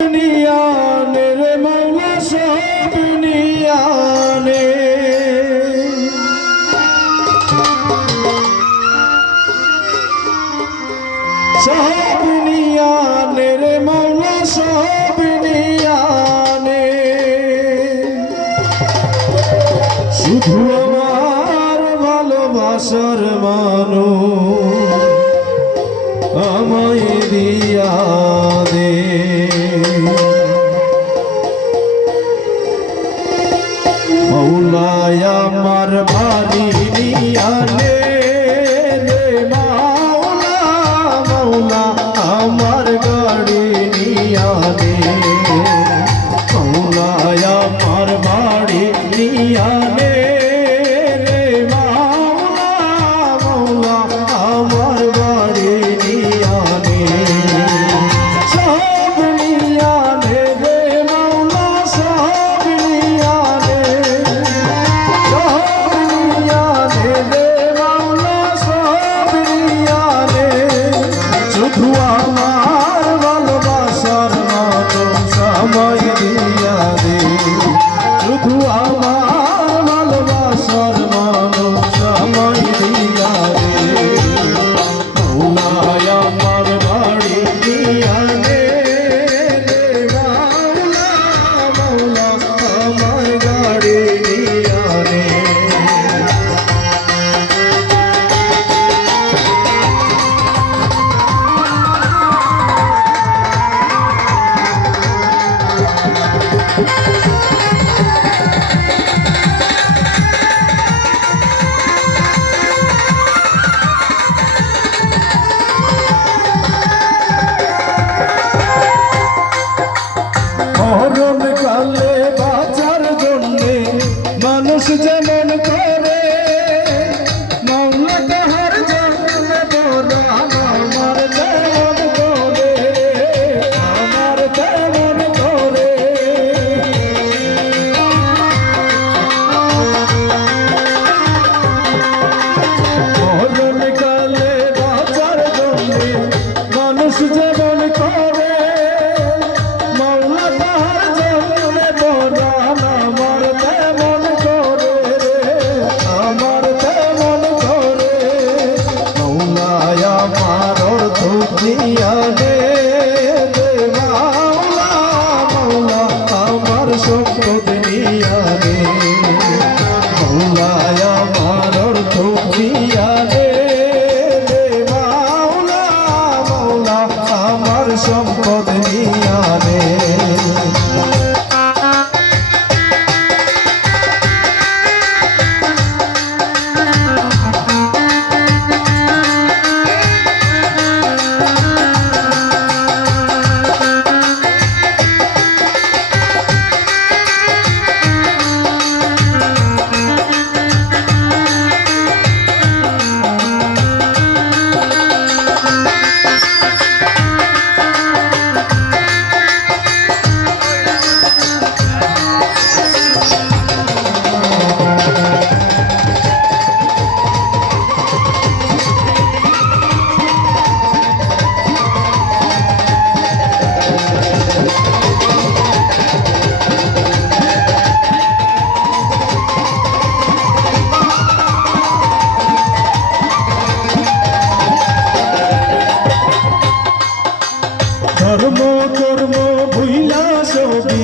নিয়ানে রে মাওলা সব নিয়ানে সব নিয়ানে রে মাওলা সব নিয়ানে শুধু আমার ভালোবাসার মানুষ আমায় দিয়া দে মৌলায় আমার বাড়ি নিয়ানে রে মাওলা মৌলা আমার গাড়ি নিয়ানে মৌলায় আমার বাড়ি নিয়ানে রে মাওলা মৌলা আমার বাড়ি নিয়ানে সব নিয়ানে রে মাওলা সব নিয়ানে সব নিয়ানে রে মাওলা সব নিয়ানে শুধু আমার ভালোবাসার মানুষ আমায় দিয়া দে শুধু আমার ভালোবাসার মানুষ আমায় দিয়া দে মৌলায় আমার বাড়ি নিয়ানে রে মাওলা মৌলা আমার গাড়ি নিয়ানে মরণ কালে বাঁচার জন্যে মানুষ যেমন করে মাওলা তাহার জন্য বড় আমার তেমন করে আমার তেমন করে মরণ কালে বাঁচার জন্যে মানুষ যেমন করে মাওলা তাহার জন্য বড় আমার তেমন করে আমার তেমন করে মৌলায় আমার অর্থ নিয়ানে রে মাওলা মৌলা আমার সম্পদ নিয়ানে মৌলায় আমার অর্থ নিয়ানে রে মাওলা মৌলা আমার সম্পদ নিয়ানে ধর্ম কর্ম ভুইলা সবই